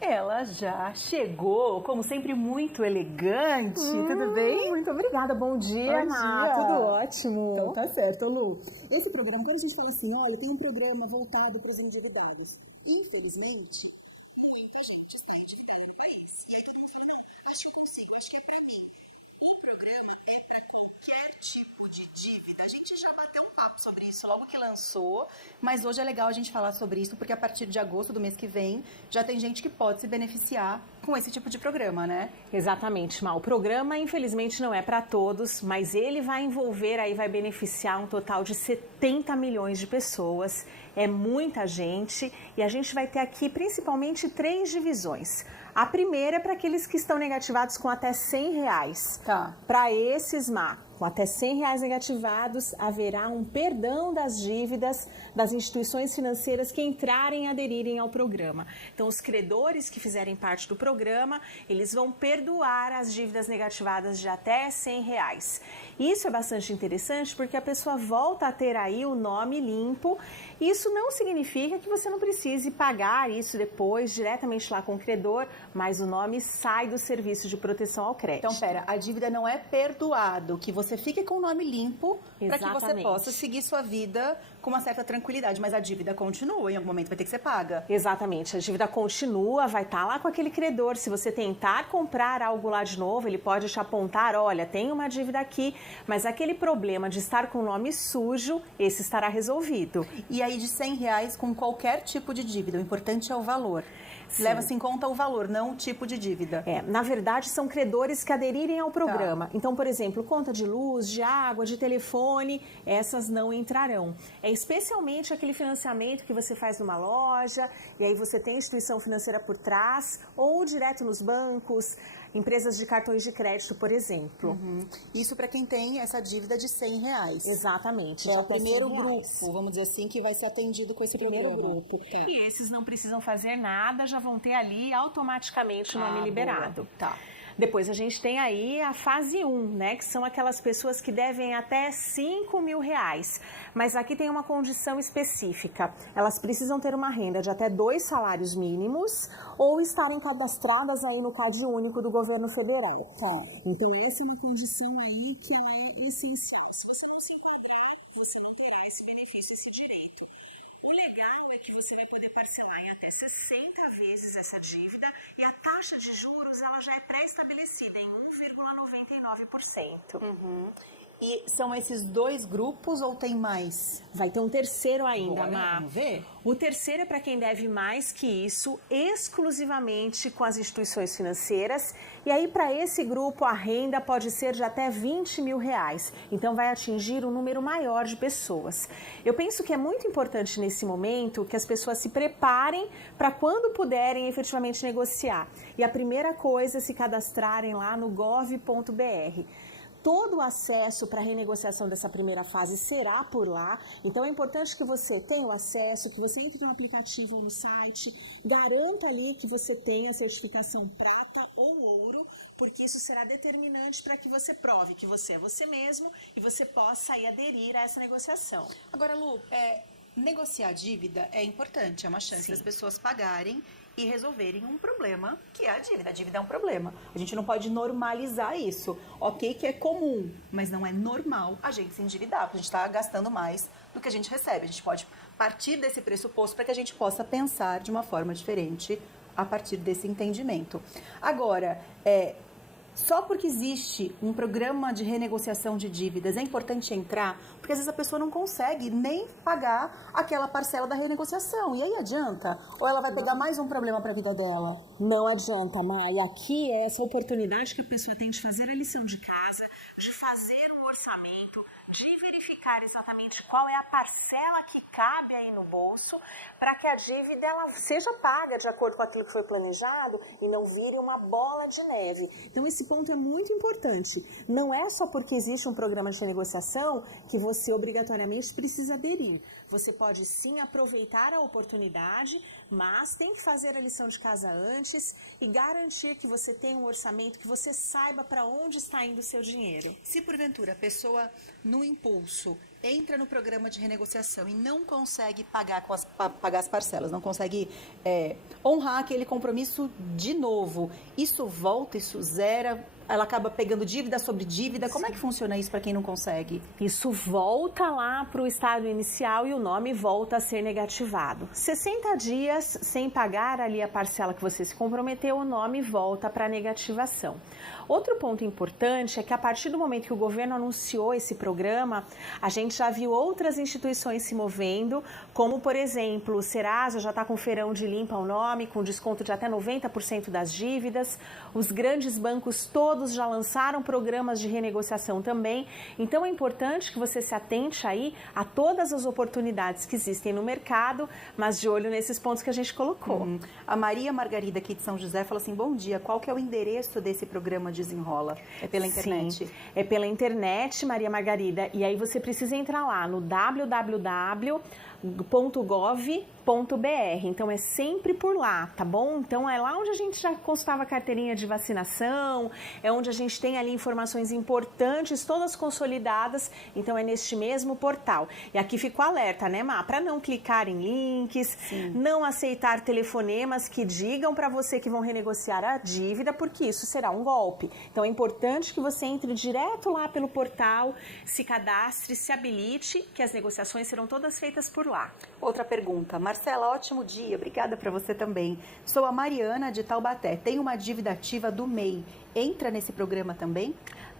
Ela já chegou, como sempre, muito elegante. Tudo bem? Muito obrigada. Bom dia, Má. Tudo ótimo. Então tá certo, Lu. Esse programa, quando a gente fala assim, olha, tem um programa voltado para os endividados. Infelizmente, muita gente está endividada no país. E aí todo mundo fala, não, acho que eu não sei, acho que é para mim. O programa é para qualquer tipo de dívida. A gente já bateu um papo sobre isso logo que lançou, mas hoje é legal a gente falar sobre isso, porque a partir de agosto do mês que vem, já tem gente que pode se beneficiar com esse tipo de programa, né? Exatamente, Má. O programa, infelizmente, não é para todos, mas ele vai envolver, aí vai beneficiar um total de 70 milhões de pessoas. É muita gente e a gente vai ter aqui principalmente 3 divisões. A primeira é para aqueles que estão negativados com até R$100. Tá. Para esses, Má, com até R$100 negativados, haverá um perdão das dívidas das instituições financeiras que entrarem e aderirem ao programa. Então, os credores que fizerem parte do programa, eles vão perdoar as dívidas negativadas de até R$100. Isso é bastante interessante porque a pessoa volta a ter aí o nome limpo. Isso não significa que você não precise pagar isso depois diretamente lá com o credor, mas o nome sai do serviço de proteção ao crédito. Então, pera, a dívida não é perdoado, que você fique com o nome limpo para que você possa seguir sua vida com uma certa tranquilidade, mas a dívida continua, em algum momento vai ter que ser paga. Exatamente, a dívida continua, vai estar lá com aquele credor. Se você tentar comprar algo lá de novo, ele pode te apontar, olha, tem uma dívida aqui, mas aquele problema de estar com o nome sujo, esse estará resolvido. E aí de R$100 com qualquer tipo de dívida, o importante é o valor. Leva-se em conta o valor, não o tipo de dívida. Na verdade, são credores que aderirem ao programa. Tá. Então, por exemplo, conta de luz, de água, de telefone, essas não entrarão. É especialmente aquele financiamento que você faz numa loja, e aí você tem instituição financeira por trás, ou direto nos bancos, empresas de cartões de crédito, por exemplo. Isso para quem tem essa dívida de R$100. Exatamente. É o primeiro grupo, vamos dizer assim, que vai ser atendido com esse programa. Grupo. Tá. E esses não precisam fazer nada, já vão ter ali automaticamente o nome liberado. Tá. Depois a gente tem aí a fase 1, né, que são aquelas pessoas que devem até R$5 mil. Mas aqui tem uma condição específica. Elas precisam ter uma renda de até 2 salários mínimos ou estarem cadastradas aí no CAD único do governo federal. Tá. Então essa é uma condição aí que ela é essencial. Se você não se enquadrar, você não terá esse benefício, esse direito. O legal é que você vai poder parcelar em até 60 vezes essa dívida e a taxa de juros ela já é pré-estabelecida em 1,99%. E são esses 2 grupos ou tem mais? Vai ter um terceiro ainda, Má. Vamos ver? O terceiro é para quem deve mais que isso, exclusivamente com as instituições financeiras. E aí, para esse grupo, a renda pode ser de até R$20 mil. Então, vai atingir um número maior de pessoas. Eu penso que é muito importante nesse momento que as pessoas se preparem para quando puderem efetivamente negociar. E a primeira coisa é se cadastrarem lá no gov.br. Todo o acesso para a renegociação dessa primeira fase será por lá, então é importante que você tenha o acesso, que você entre no aplicativo ou no site, garanta ali que você tenha a certificação prata ou ouro, porque isso será determinante para que você prove que você é você mesmo e você possa aí aderir a essa negociação. Agora, Lu, negociar dívida é importante, é uma chance das pessoas pagarem e resolverem um problema que é a dívida. A dívida é um problema. A gente não pode normalizar isso. Ok que é comum, mas não é normal a gente se endividar, porque a gente está gastando mais do que a gente recebe. A gente pode partir desse pressuposto para que a gente possa pensar de uma forma diferente a partir desse entendimento. Agora, só porque existe um programa de renegociação de dívidas é importante entrar, porque às vezes a pessoa não consegue nem pagar aquela parcela da renegociação. E aí adianta? Ou ela vai pegar mais um problema para a vida dela? Não adianta, Má. E aqui é essa oportunidade que a pessoa tem de fazer a lição de casa, de fazer um orçamento, de verificar exatamente qual é a parcela que cabe aí no bolso, para que a dívida ela seja paga de acordo com aquilo que foi planejado e não vire uma bola de neve. Então esse ponto é muito importante. Não é só porque existe um programa de negociação que você obrigatoriamente precisa aderir. Você pode sim aproveitar a oportunidade, Mas tem que fazer a lição de casa antes e garantir que você tenha um orçamento, que você saiba para onde está indo o seu dinheiro. Se porventura a pessoa, no impulso, entra no programa de renegociação e não consegue pagar as parcelas, não consegue honrar aquele compromisso de novo, isso volta, isso zera, ela acaba pegando dívida sobre dívida. Como é que funciona isso para quem não consegue? Isso volta lá para o estado inicial e o nome volta a ser negativado. 60 dias sem pagar ali a parcela que você se comprometeu, o nome volta para negativação. Outro ponto importante é que a partir do momento que o governo anunciou esse programa, a gente já viu outras instituições se movendo, como por exemplo, o Serasa já está com feirão de limpa ao nome, com desconto de até 90% das dívidas, os grandes bancos todos já lançaram programas de renegociação também, então é importante que você se atente aí a todas as oportunidades que existem no mercado, mas de olho nesses pontos que a gente colocou. A Maria Margarida aqui de São José fala assim, bom dia, qual que é o endereço desse programa Desenrola? É pela internet? Sim, é pela internet, Maria Margarida, e aí você precisa entrar lá no www.gov.br, então é sempre por lá, tá bom? Então é lá onde a gente já constava a carteirinha de vacinação, é onde a gente tem ali informações importantes, todas consolidadas, então é neste mesmo portal. E aqui fica o alerta, né, Má? Para não clicar em links, não aceitar telefonemas que digam para você que vão renegociar a dívida, porque isso será um golpe. Então é importante que você entre direto lá pelo portal, se cadastre, se habilite, que as negociações serão todas feitas por lá. Outra pergunta. Marcela, ótimo dia. Obrigada para você também. Sou a Mariana de Taubaté. Tenho uma dívida ativa do MEI. Entra nesse programa também?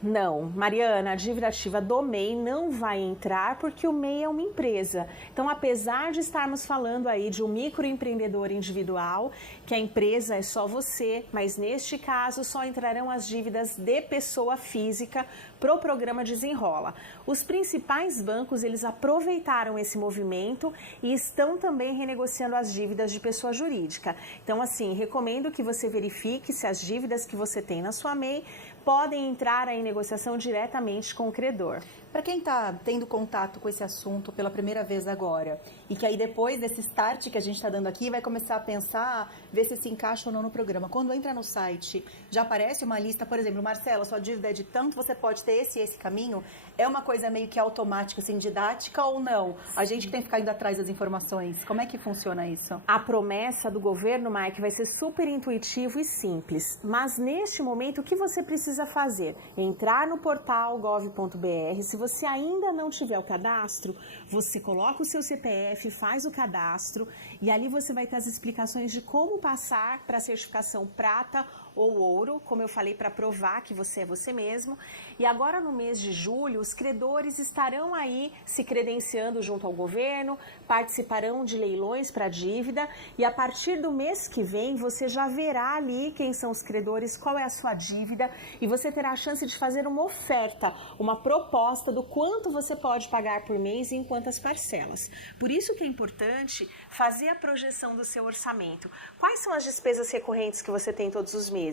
Não, Mariana, a dívida ativa do MEI não vai entrar porque o MEI é uma empresa. Então, apesar de estarmos falando aí de um microempreendedor individual, que a empresa é só você, mas neste caso só entrarão as dívidas de pessoa física para o programa Desenrola. Os principais bancos, eles aproveitaram esse movimento e estão também renegociando as dívidas de pessoa jurídica. Então, assim, recomendo que você verifique se as dívidas que você tem na sua MEI podem entrar em negociação diretamente com o credor. Para quem está tendo contato com esse assunto pela primeira vez agora, e que aí depois desse start que a gente está dando aqui, vai começar a pensar, ver se se encaixa ou não no programa. Quando entra no site, já aparece uma lista, por exemplo, Marcela, sua dívida é de tanto, você pode ter esse e esse caminho. É uma coisa meio que automática, assim, didática ou não? A gente que tem que ficar indo atrás das informações. Como é que funciona isso? A promessa do governo, Mike, vai ser super intuitivo e simples. Mas neste momento, o que você precisa fazer? Entrar no portal gov.br. Se você ainda não tiver o cadastro, você coloca o seu CPF, faz o cadastro e ali você vai ter as explicações de como passar para a certificação prata ou ouro, como eu falei, para provar que você é você mesmo. E agora no mês de julho, os credores estarão aí se credenciando junto ao governo, participarão de leilões para dívida e a partir do mês que vem você já verá ali quem são os credores, qual é a sua dívida e você terá a chance de fazer uma oferta, uma proposta do quanto você pode pagar por mês e em quantas parcelas. Por isso que é importante fazer a projeção do seu orçamento. Quais são as despesas recorrentes que você tem todos os meses?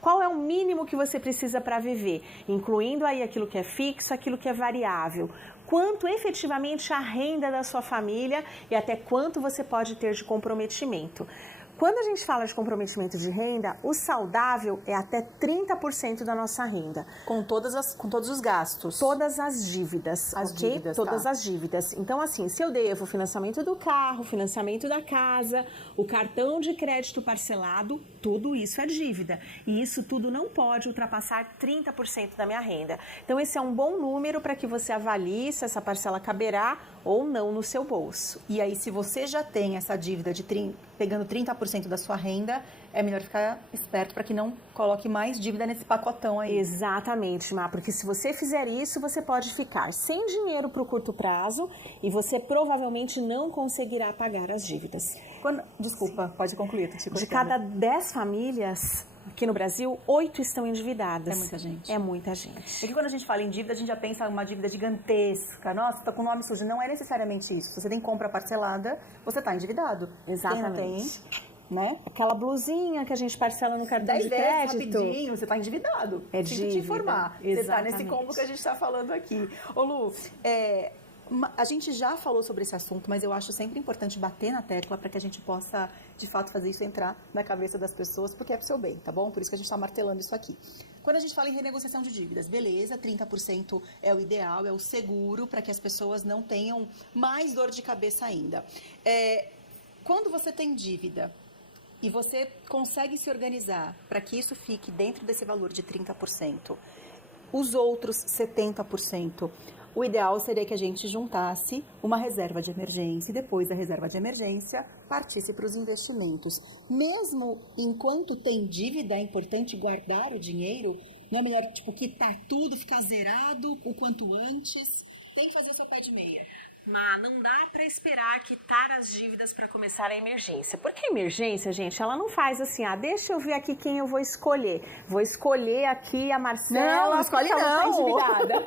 Qual é o mínimo que você precisa para viver? Incluindo aí aquilo que é fixo, aquilo que é variável. Quanto efetivamente a renda da sua família e até quanto você pode ter de comprometimento. Quando a gente fala de comprometimento de renda, o saudável é até 30% da nossa renda. Com todos os gastos? Todas as dívidas, dívidas, todas tá. as dívidas. Então, assim, se eu devo o financiamento do carro, o financiamento da casa, o cartão de crédito parcelado, tudo isso é dívida. E isso tudo não pode ultrapassar 30% da minha renda. Então, esse é um bom número para que você avalie se essa parcela caberá ou não no seu bolso. E aí, se você já tem essa dívida de pegando 30% da sua renda, é melhor ficar esperto para que não coloque mais dívida nesse pacotão aí. Exatamente, Má, porque se você fizer isso, você pode ficar sem dinheiro para o curto prazo e você provavelmente não conseguirá pagar as dívidas. Desculpa, pode concluir. De cada 10 famílias aqui no Brasil, 8 estão endividadas. É muita gente. É muita gente. É que quando a gente fala em dívida, a gente já pensa em uma dívida gigantesca. Nossa, tá com o nome sujo. Não é necessariamente isso. Se você tem compra parcelada, você tá endividado. Exatamente. Quem não tem, né? Aquela blusinha que a gente parcela no cartão de crédito. Rapidinho, você tá endividado. É Sinto dívida. te informar. Exatamente. Você tá nesse combo que a gente tá falando aqui. Ô Lu, A gente já falou sobre esse assunto, mas eu acho sempre importante bater na tecla para que a gente possa, de fato, fazer isso entrar na cabeça das pessoas, porque é pro seu bem, tá bom? Por isso que a gente está martelando isso aqui. Quando a gente fala em renegociação de dívidas, beleza, 30% é o ideal, é o seguro para que as pessoas não tenham mais dor de cabeça ainda. Quando você tem dívida e você consegue se organizar para que isso fique dentro desse valor de 30%, os outros 70%, o ideal seria que a gente juntasse uma reserva de emergência e depois da reserva de emergência partisse para os investimentos. Mesmo enquanto tem dívida, é importante guardar o dinheiro. Não é melhor, quitar tudo, ficar zerado o quanto antes? Tem que fazer o seu pé de meia. Mas não dá para esperar quitar as dívidas para começar a emergência. Porque a emergência, gente, ela não faz assim, deixa eu ver aqui quem eu vou escolher. Vou escolher aqui a Marcela. Não escolhe não. Ela tá endividada.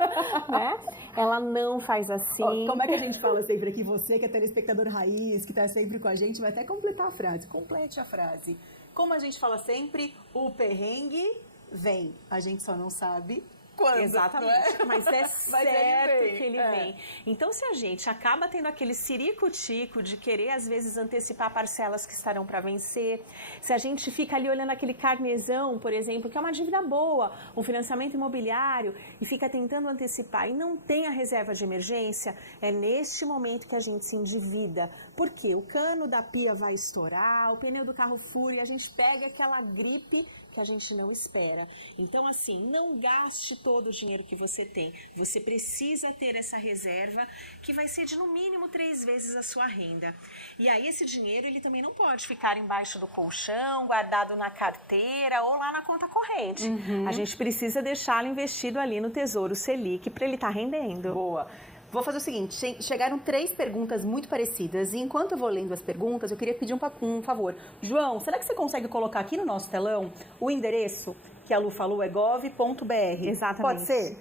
Né? Ela não faz assim. Como é que a gente fala sempre aqui? Você que é telespectador raiz, que tá sempre com a gente, vai até completar a frase. Complete a frase. Como a gente fala sempre, o perrengue vem. A gente só não sabe quando. Exatamente, mas é certo que ele vem. Então, se a gente acaba tendo aquele ciricutico de querer, às vezes, antecipar parcelas que estarão para vencer, se a gente fica ali olhando aquele carnezão, por exemplo, que é uma dívida boa, um financiamento imobiliário, e fica tentando antecipar e não tem a reserva de emergência, é neste momento que a gente se endivida. Porque o cano da pia vai estourar, o pneu do carro fura e a gente pega aquela gripe que a gente não espera. Então, assim, não gaste todo o dinheiro que você tem. Você precisa ter essa reserva que vai ser de no mínimo 3 vezes a sua renda. E aí esse dinheiro, ele também não pode ficar embaixo do colchão, guardado na carteira ou lá na conta corrente. A gente precisa deixá-lo investido ali no Tesouro Selic para ele estar rendendo. Boa. Vou fazer o seguinte, chegaram 3 perguntas muito parecidas e enquanto eu vou lendo as perguntas, eu queria pedir um favor. João, será que você consegue colocar aqui no nosso telão o endereço que a Lu falou, é gov.br? Exatamente. Pode ser?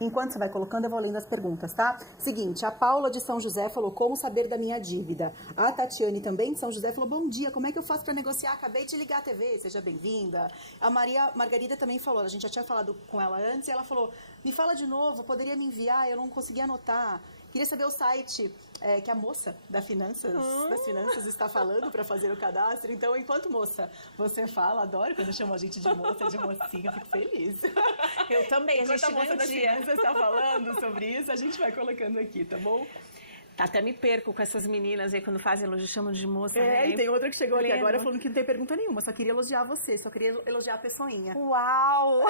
Enquanto você vai colocando, eu vou lendo as perguntas, tá? Seguinte, a Paula de São José falou, como saber da minha dívida? A Tatiane também de São José falou, bom dia, como é que eu faço para negociar? Acabei de ligar a TV, seja bem-vinda. A Margarida também falou, a gente já tinha falado com ela antes, e ela falou, me fala de novo, poderia me enviar, eu não consegui anotar. Queria saber o site que a moça das finanças está falando para fazer o cadastro. Então, enquanto moça, você fala, adoro quando chamam a gente de moça, de mocinha, fico feliz. Eu também, Enquanto a moça das finanças está falando sobre isso, a gente vai colocando aqui, tá bom? Até me perco com essas meninas aí quando fazem elogio, chamam de moça, né? E tem outra que chegou aqui agora falando que não tem pergunta nenhuma, só queria elogiar você, só queria elogiar a pessoinha. Uau!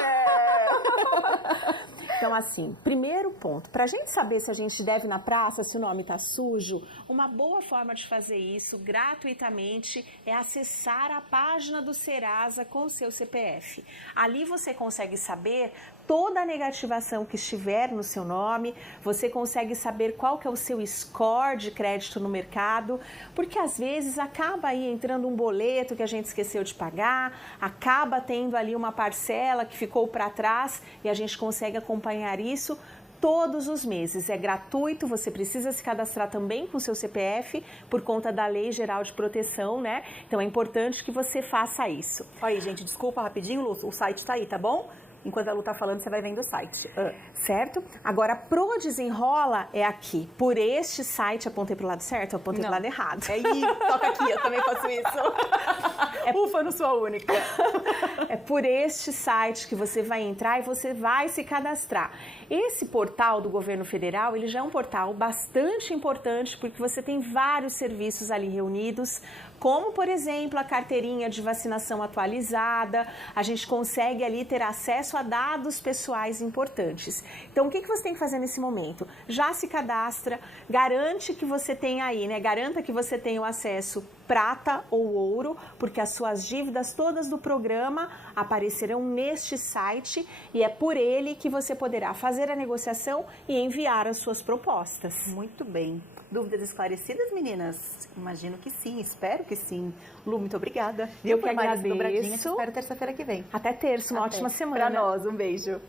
Então, assim, primeiro ponto, pra gente saber se a gente deve na praça, se o nome tá sujo, uma boa forma de fazer isso gratuitamente é acessar a página do Serasa com o seu CPF. Ali você consegue saber toda a negativação que estiver no seu nome, você consegue saber qual que é o seu score de crédito no mercado, porque às vezes acaba aí entrando um boleto que a gente esqueceu de pagar, acaba tendo ali uma parcela que ficou para trás e a gente consegue acompanhar isso todos os meses. É gratuito, você precisa se cadastrar também com o seu CPF por conta da Lei Geral de Proteção, né? Então é importante que você faça isso. Aí, gente, desculpa rapidinho, Lu, o site tá aí, tá bom? Enquanto a Lu tá falando, você vai vendo o site. Certo? Agora, pro desenrola é aqui. Por este site, apontei pro lado certo ou apontei pro lado errado? Toca aqui, eu também faço isso. Ufa, não sou a única. É por este site que você vai entrar e você vai se cadastrar. Esse portal do governo federal, ele já é um portal bastante importante porque você tem vários serviços ali reunidos, como, por exemplo, a carteirinha de vacinação atualizada, a gente consegue ali ter acesso a dados pessoais importantes. Então, o que você tem que fazer nesse momento? Já se cadastra, garante que você tenha aí, né? Garanta que você tenha o acesso prata ou ouro, porque as suas dívidas todas do programa aparecerão neste site e é por ele que você poderá fazer a negociação e enviar as suas propostas. Muito bem. Dúvidas esclarecidas, meninas? Imagino que sim, espero que sim. Lu, muito obrigada. Eu que agradeço. Espero terça-feira que vem. Até terça, uma ótima semana. Pra nós, um beijo.